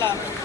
బాపట్ల.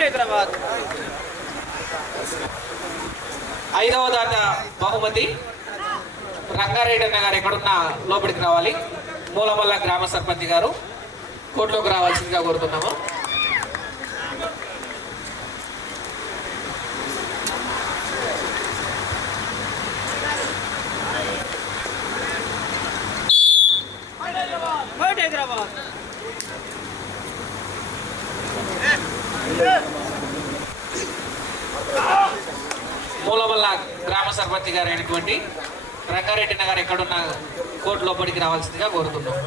హైదరాబాద్. 5వ దాట బహుమతి రంగారెడ్డి అన్న గారు ఎక్కడున్నా లోపలికి రావాలి. మూలమల్ల గ్రామ సర్పంచ్ గారు కోర్టులోకి రావాల్సిందిగా కోరుతున్నాము. హైదరాబాద్. మూలమల్ల గ్రామ సర్పంచ్ గారు అయినటువంటి రంగారెడ్డి నగర్ ఎక్కడున్న కోర్టు లోపలికి రావాల్సిందిగా కోరుతున్నాం.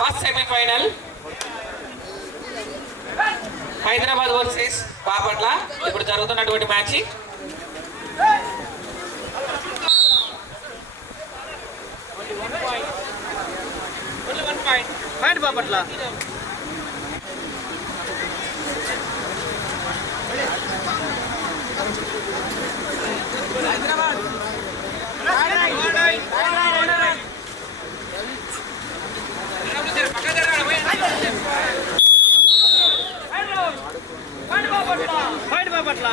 First semifinal Hyderabad versus Bapatla ఇప్పుడు జరుగుతున్నటువంటి match. Point Bapatla. Hyderabad. Point Bapatla.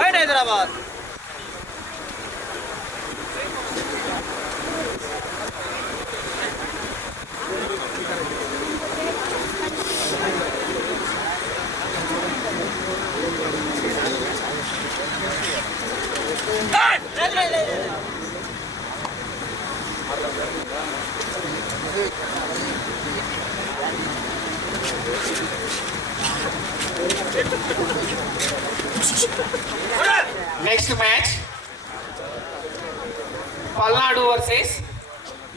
Hyderabad. Next match Palnadu versus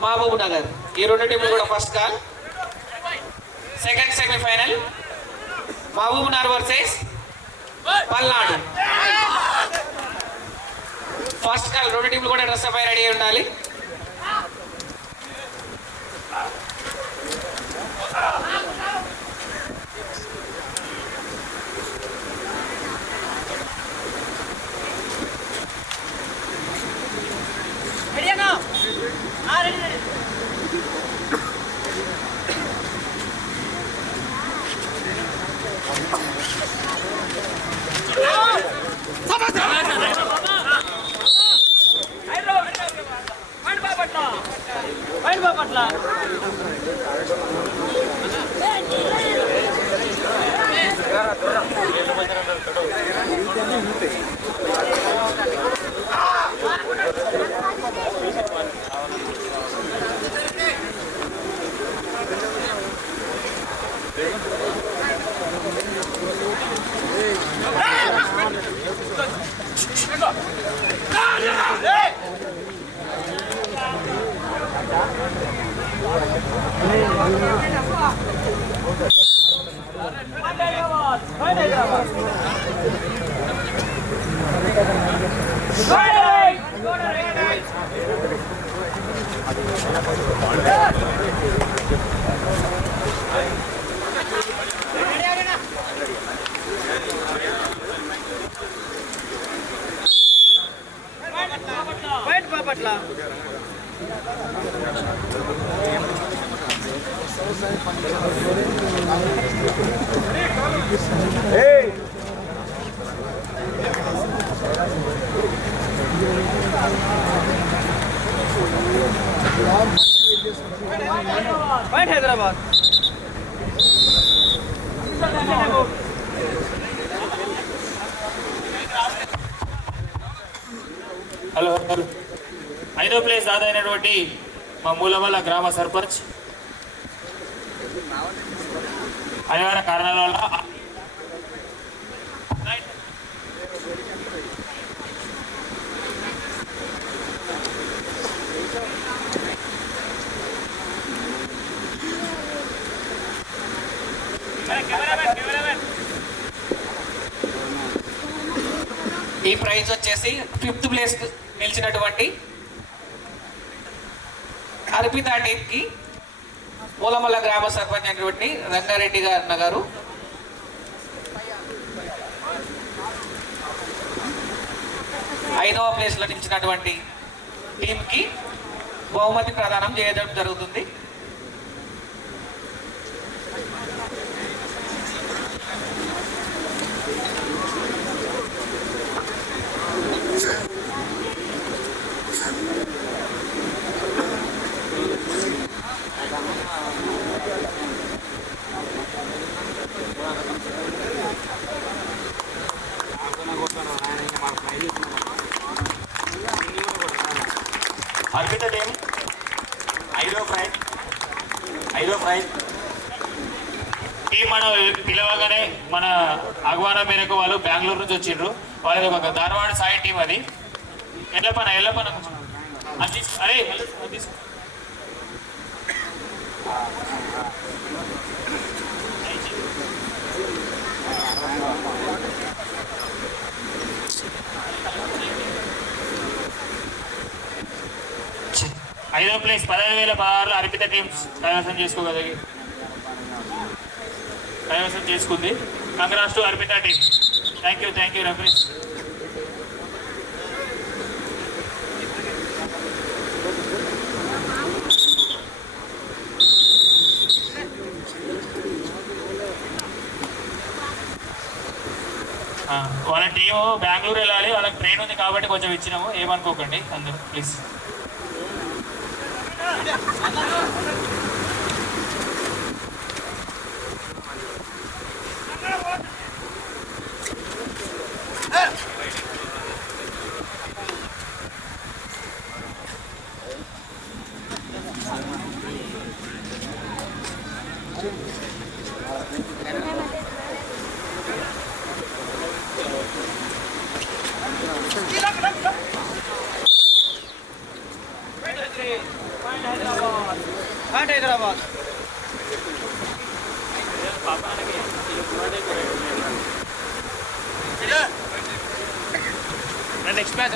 Mahbubnagar. ఈ రెండు టీంలు కూడా first call. Second semifinal Mahbubnagar versus Palnadu. First call. రెండు టీంలు కూడా డ్రెస్ పై రెడీ ఉండాలి. हैदराबाद హలో హలో 5వ ప్లేస్ ఆదైనటువంటి మా మూలమల్ల గ్రామ సర్పంచ్ అనివార్య కారణాల వల్ల ఈ ప్రైజ్ వచ్చేసి 5th ప్లేస్ నిలిచినటువంటి అర్పిత టీంకి మూలమల్ల గ్రామ సర్పంచ్ అయినటువంటి రంగారెడ్డి గారు 5వ ప్లేస్లో నిలిచినటువంటి టీంకి బహుమతి ప్రదానం చేయడం జరుగుతుంది. అర్పిత టీం 5వ ప్రైజ్ టీం మనం పిలవగానే మన ఆహ్వానం మేరకు వాళ్ళు బెంగళూరు నుంచి వచ్చిండ్రు. వాళ్ళది ఒక ధారవాడ సాయి టీం. అది ఎల్లపన అరే ఐదవ ప్లేస్ 15,016 అర్పిత టీమ్స్ కైవసం చేసుకుంది. Congrats to Arpita team. Thank you referees. వాళ్ళ టీము బెంగళూరు వెళ్ళాలి, వాళ్ళకి ట్రైన్ ఉంది కాబట్టి కొంచెం ఇచ్చినాము, ఏమనుకోకండి అందరూ ప్లీజ్. Hyderabad next match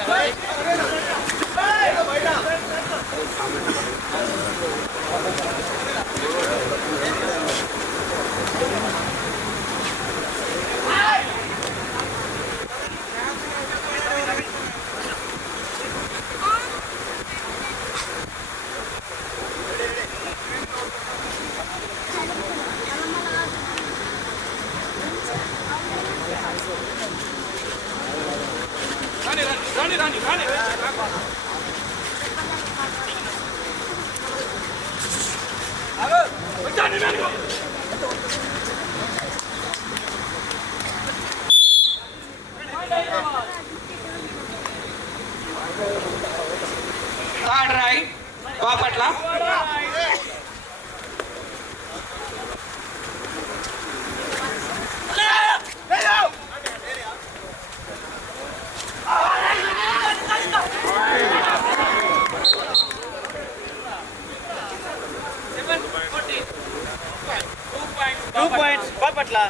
third right Bapatla. Two points, Bapatla.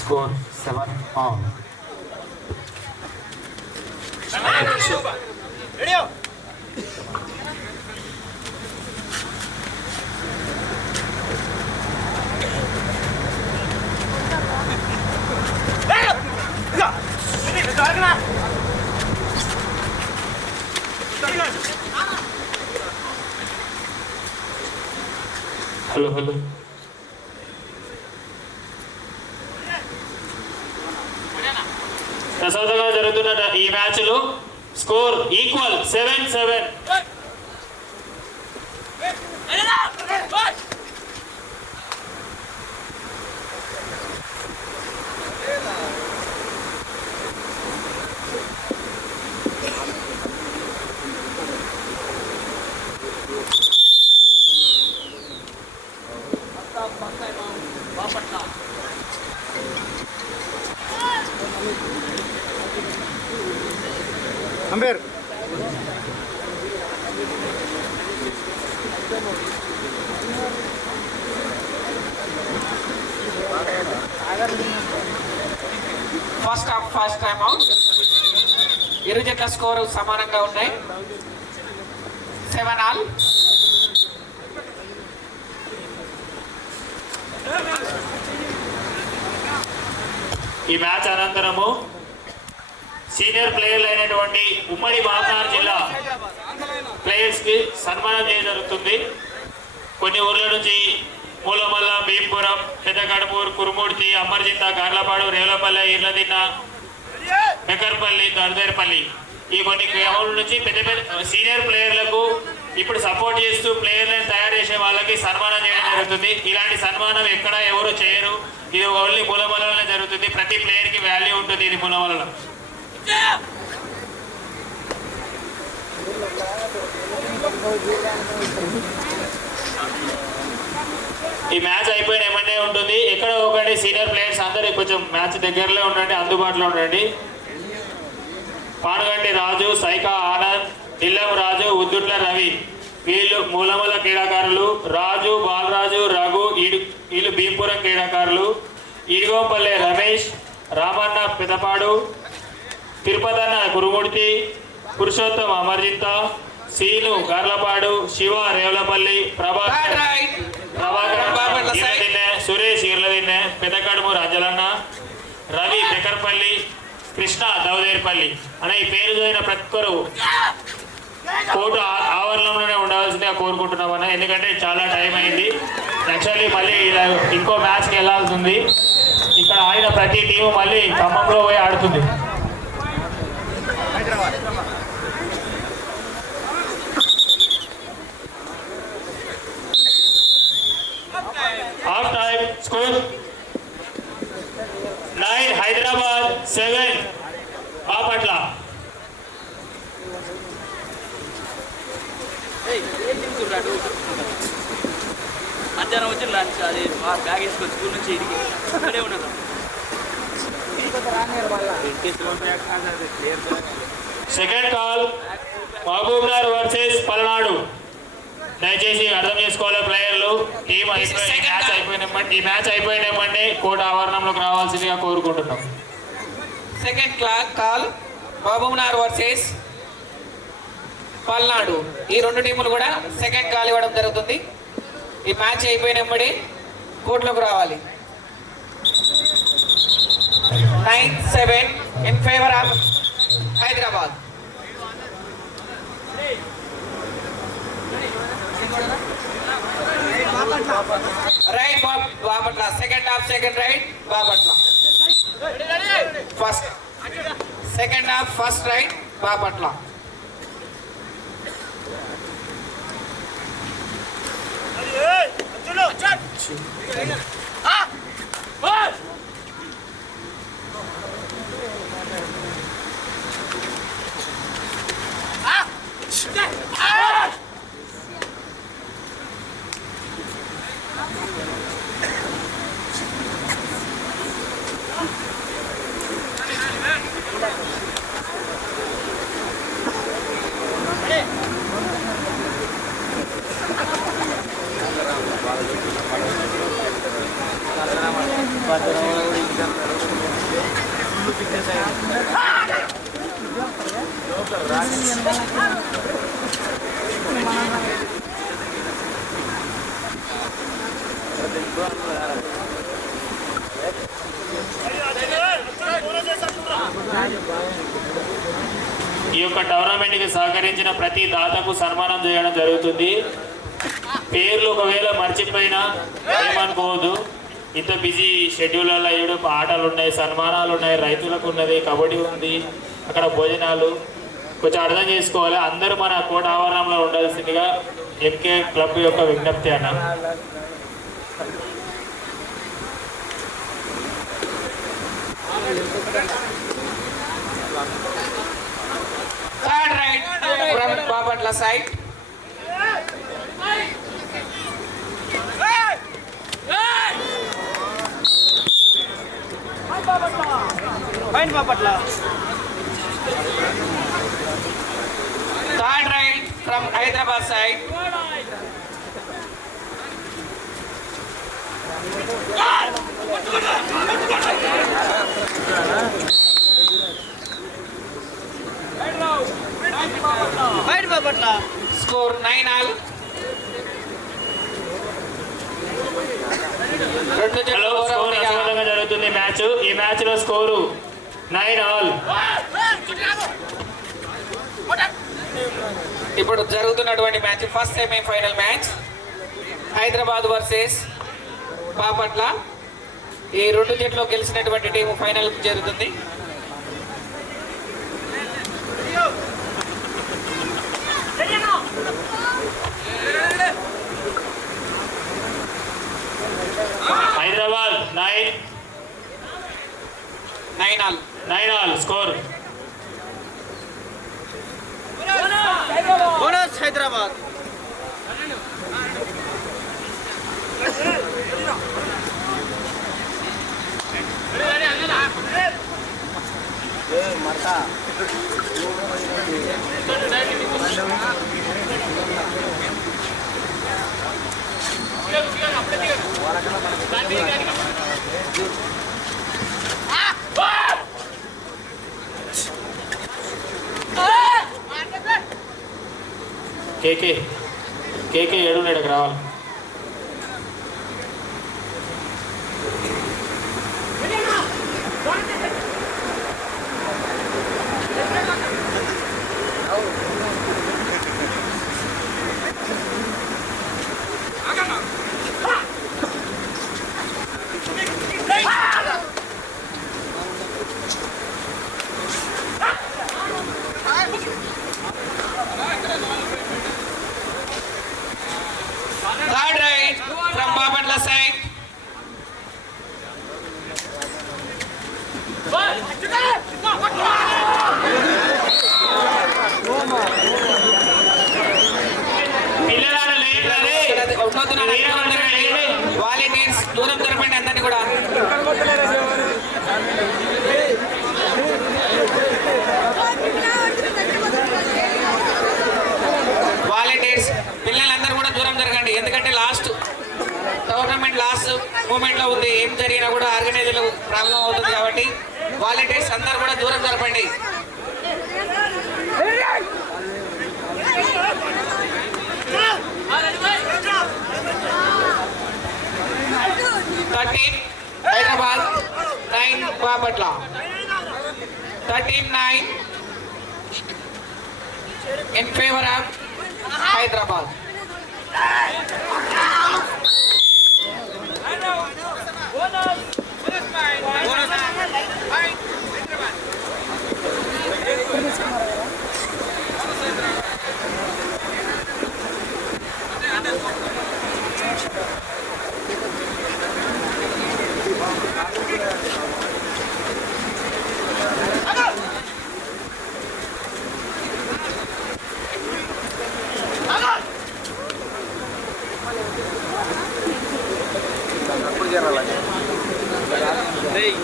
Score 7 all. Ready? Hello ప్రశాంతంగా జరుగుతున్న ఈ మ్యాచ్ లో score equal 7-7. Ambir. First half first time out. ఇరు జట్ల స్కోరు సమానంగా ఉన్నాయి, 7 all. ఈ మ్యాచ్ అనంతరము సీనియర్ ప్లేయర్లు అయినటువంటి ఉమ్మడి మహబూబ్నగర్ జిల్లా ప్లేయర్స్ కి సన్మానం చేయడం జరుగుతుంది. కొన్ని ఊర్ల నుంచి మూలమల్ల, భీంపురం, పెద్దకడపూర్, కురుమూర్తి, అమర్జింత, గార్లపాడు, రేవులపల్లె, ఇర్లదిన్న, మెకర్పల్లి, దర్దేర్పల్లి ఈ కొన్ని గ్రామాల నుంచి పెద్ద పెద్ద సీనియర్ ప్లేయర్లకు ఇప్పుడు సపోర్ట్ చేస్తూ ప్లేయర్లను తయారు చేసే వాళ్ళకి సన్మానం చేయడం జరుగుతుంది. ఇలాంటి సన్మానం ఎక్కడ ఎవరు చేయరు, ఇది ఓన్లీ మూలమల్లలోనే జరుగుతుంది. ప్రతి ప్లేయర్ కి వాల్యూ ఉంటుంది ఇది మూలమల్లలో. ఈ మ్యాచ్ అయిపోయిన ఏమన్నా ఉంటుంది, ఎక్కడ ఒకటి సీనియర్ ప్లేయర్స్ అందరూ కొంచెం మ్యాచ్ దగ్గరలో ఉండండి, అందుబాటులో ఉండండి. పానుగంటి రాజు, సైకా ఆనంద్, ఇల్లం రాజు, ఉద్దుట్ల రవి వీళ్ళు మూలమల క్రీడాకారులు. రాజు, బాలరాజు, రఘు వీళ్ళు భీంపురం క్రీడాకారులు. ఇడిగోపల్లె రమేష్, రామన్న పెదపాడు, తిరుపతన్న కురుమూర్తి, పురుషోత్తం అమర్జింత, సీను గార్లపాడు, శివ రేవులపల్లి, ప్రభాకర్ సురేష్ ఇర్లదిన్నె, పెద్దకడుమూరు అంజలన్న, రవి బెకర్పల్లి, కృష్ణ దౌదేర్పల్లి అనే ఈ పేరు చదివిన ప్రతి ఒక్కరు కోర్టు ఆవరణలోనే ఉండవలసిందిగా కోరుకుంటున్నామన్నా. ఎందుకంటే చాలా టైం అయింది. యాక్చువల్లీ మళ్ళీ ఇంకో మ్యాచ్కి వెళ్ళాల్సి ఉంది. ఇక్కడ ఆడిన ప్రతి టీము మళ్ళీ ఖమ్మంలో పోయి ఆడుతుంది. హాఫ్ టైం స్కోర్ 9 హైదరాబాద్, 7 బాపట్ల. మధ్యాహ్నం వచ్చి లంచ్ అది బ్యాగ్ వేసుకొని స్కూల్ నుంచి ఇడికి ఇక్కడే ఉన్నది. సెకండ్ కాల్ మహబూబ్నగర్ వర్సెస్ పల్నాడు. దయచేసి అర్థం చేసుకోవాలి ప్లేయర్లు. టీం అయిపోయి ఈ మ్యాచ్ అయిపోయినామంటే కోర్టు ఆవరణంలోకి రావాల్సిందిగా కోరుకుంటున్నాం. సెకండ్ కాల్ మహబూబ్నగర్ వర్సెస్ పల్నాడు. ఈ రెండు టీములు కూడా సెకండ్ కాల్ ఇవ్వడం జరుగుతుంది. ఈ మ్యాచ్ అయిపోయినప్పుడే కోర్టులోకి రావాలి. 9-7 ఇన్ ఫేవర్ ఆఫ్ హైదరాబాద్. రైట్ Bapatla. Second half second right Bapatla. First second half first right Bapatla. ఈ యొక్క టోర్నమెంట్ కి సహకరించిన ప్రతి దాతకు సన్మానం చేయడం జరుగుతుంది. పేర్లు ఒకవేళ మర్చిపోయినా ఏమనుకోవద్దు. ఇంత బిజీ షెడ్యూల్లో ఏడు ఆటలు ఉన్నాయి, సన్మానాలు ఉన్నాయి, రైతులకు ఉన్నది, కబడ్డీ ఉంది, అక్కడ భోజనాలు. కొంచెం అర్థం చేసుకోవాలి. అందరూ మన కోట ఆవరణంలో ఉండాల్సిందిగా ఎంకే క్లబ్ యొక్క విజ్ఞప్తి అన్న. Third right from Bapatla side. Fine, Bapatla. Third right from Hyderabad side. Fine, Bapatla. Score 9-all. రెండు హలో, జట్లు స్కోర్ అసమానంగా జరుగుతుంది మ్యాచ్. ఈ మ్యాచ్ లో స్కోరు 9-all. ఇప్పుడు జరుగుతున్నటువంటి match first semi final match Hyderabad versus Bapatla. ఈ రెండు జట్లు గెలిచినటువంటి టీం ఫైనల్ జరుగుతుంది. Hyderabad 9-all score. Bonus Hyderabad. కేకే 7 రావాలి. Third right from Bapatla side. పిల్లలారా లేండి. వాలంటీర్స్ దూరం జరపండి అందరినీ కూడా. వాలంటీర్స్ పిల్లలందరూ కూడా దూరం జరగండి. ఎందుకంటే లాస్ట్ టోర్నమెంట్ లాస్ట్ మూమెంట్ లో ఉంది. ఏం జరిగినా కూడా ఆర్గనైజర్ ప్రాబ్లం అవుతుంది కాబట్టి వాలంటీర్స్ అందరూ కూడా దూరం జరపండి. Hyderabad 9 Bapatla. 13-9 in favor of Hyderabad.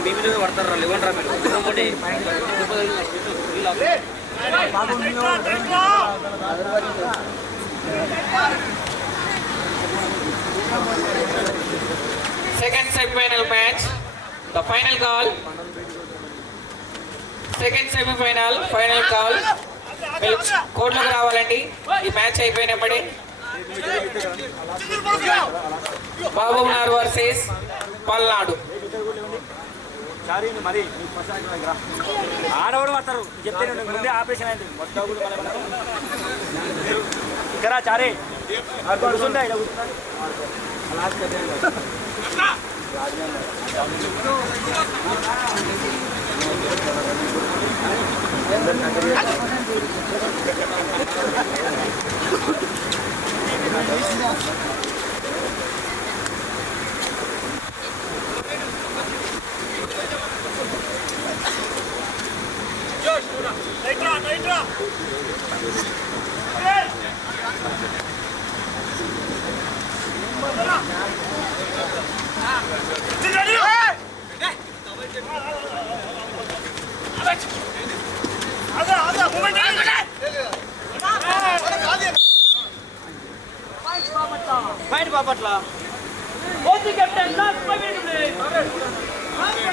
మీ మీద పడతారా లేవంటారా మీరు? Second semi-final match the final call, second semi-final final call. మీరు కోర్టులోకి రావాలండి ఈ మ్యాచ్ అయిపోయినప్పుడే. బాబునార్ వర్సెస్ పల్నాడు. ఆడవాడు పడతారు చెప్తే ముందే ఆపరేషన్ అయింది ఇక్కడ చారే కూర్చుంటా ఇలా కూర్చుంటా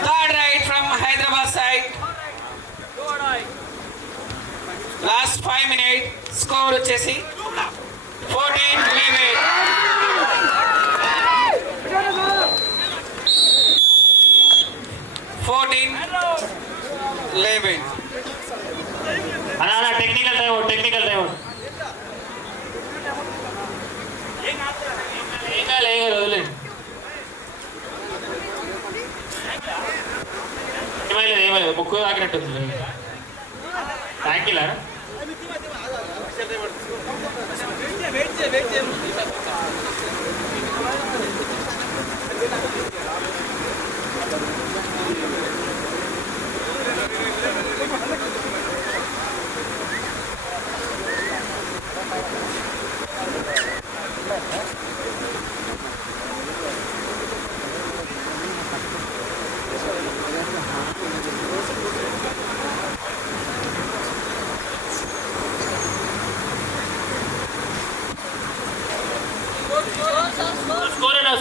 Third right from Hyderabad side. Last 5 minutes. Score వచ్చేసి 14-11. అన్నా technical time out, technical time out. ఏం వదిలేదు, ఏమైలేదు, ముక్కు తాకినట్టుంది. థ్యాంక్ యూ లారా.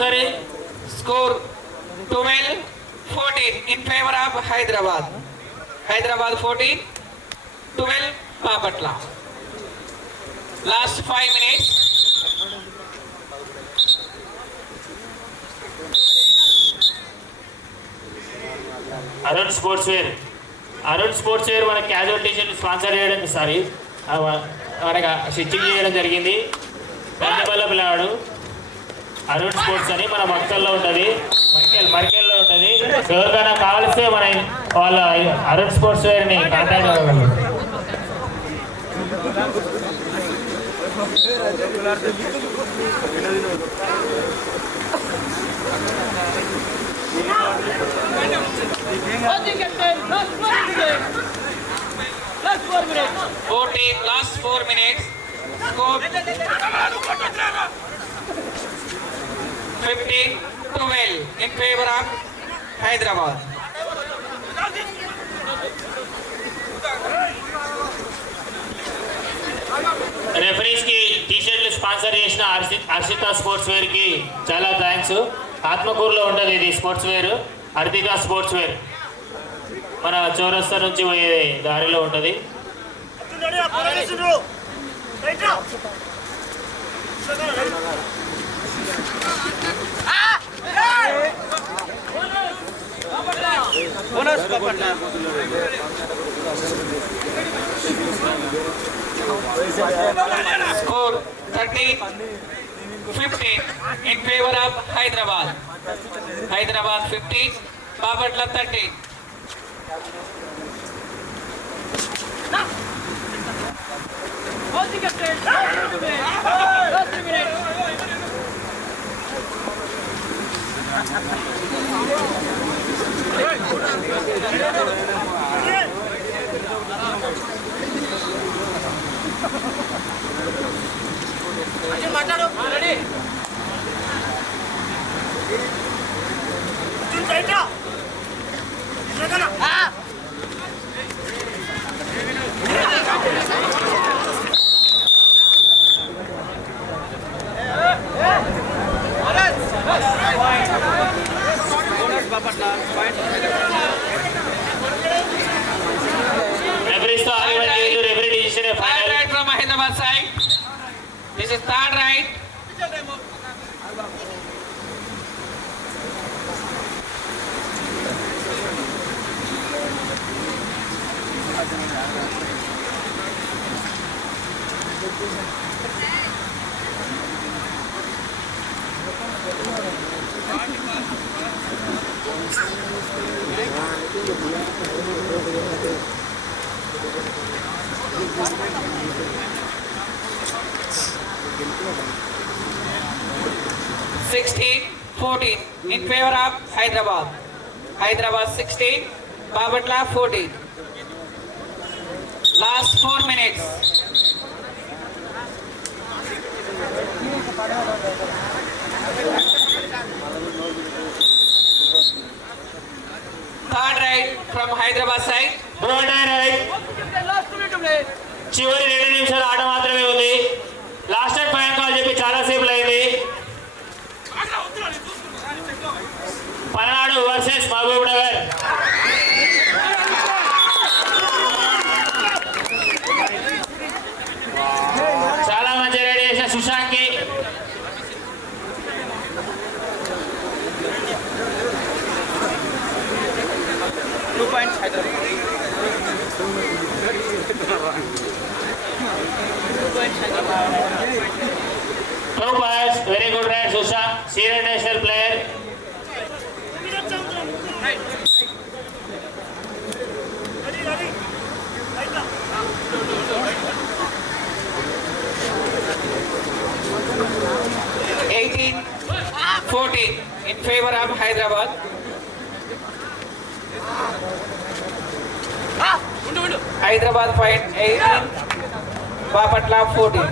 Sorry. Score 12-14 in favor of Hyderabad. Hyderabad 14, 12 Bapatla. Last 5 minutes. Arun sportswear, Arun sportswear మన క్యాజువల్ టీషర్ట్ స్పాన్సర్ చేయడం, సారీ మనకు స్టిచ్చింగ్ చేయడం జరిగింది. పెద్దపల్ల పిల్లాడు అరుణ్ స్పోర్ట్స్ అని మన మక్కల్లో ఉంటుంది, మరికెల్లో ఉంటుంది. ఎవరికైనా కావాల్స్తే మన వాళ్ళ అరుణ్ స్పోర్ట్స్ వేర్ని కాంటాక్ట్ అవ్వగలరు. Last 4 minutes. Score 15-12 in favor of Hyderabad. Referees కి టీషర్ట్లు స్పాన్సర్ చేసిన హర్షిత స్పోర్ట్స్ వేర్ కి చాలా థ్యాంక్స్. ఆత్మకూరులో ఉంటుంది ఇది sportswear, Harshita sportswear. మన చౌరస్తా నుంచి పోయే దారిలో ఉంటుంది. Score 13-15 in favor of Hyderabad. Hyderabad 15, Bapatla 13. బాపట్ల పాయింట్ Referees తో ఆర్గ్యుమెంట్ చేయొద్దు. Referee decision Third final. right from Hyderabad side. This is third right. (16-14) in favor of Hyderabad. Hyderabad 16, Babatla 14. Last 4 minutes. Third right from Hyderabad side. Border right. చివరి 2 నిమిషాల ఆట మాత్రమే ఉంది. Last and final call చెప్పి చాలా సేపు అయింది. పల్నాడు వర్సెస్ మహబూబ్ నగర్. చాలా మంచి రెడీ చేసిన సుశాంత్ కి two points Hyderabad 2 points. Very good right, Sushant. Senior national player. (18-14) in favor of Hyderabad. Hyderabad point 18, Bapatla 14.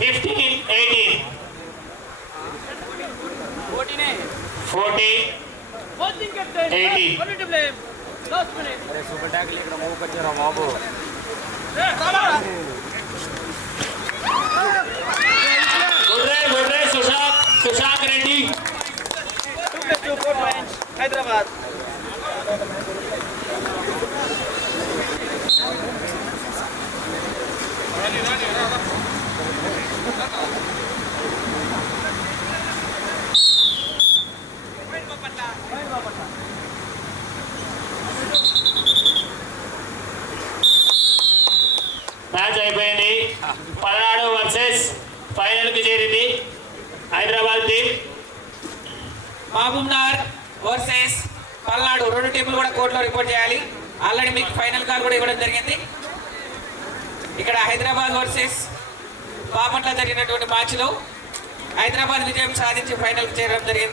Fifteen, 18, 14, 18. అరే సూపర్ ట్యాకిల్ ఇక్కడ మూవ్ వచ్చారా బాబు Good right, Sushant Reddy. 4 points హైదరాబాద్ మ్యాచ్ అయిపోయింది. పల్నాడు వర్సెస్ ఫైనల్ కి చేరింది హైదరాబాద్ టీం. మహబూబ్నగర్ వర్సెస్ పల్నాడు 2 టీంలు కూడా కోర్టులో రిపోర్ట్ చేయాలి. ఆల్రెడీ మీకు ఫైనల్ కాల్ కూడా ఇవ్వడం జరిగింది. ఇక్కడ హైదరాబాద్ వర్సెస్ బాపట్ల జరిగినటువంటి మ్యాచ్లో హైదరాబాద్ విజయం సాధించి ఫైనల్కి చేరడం జరిగింది.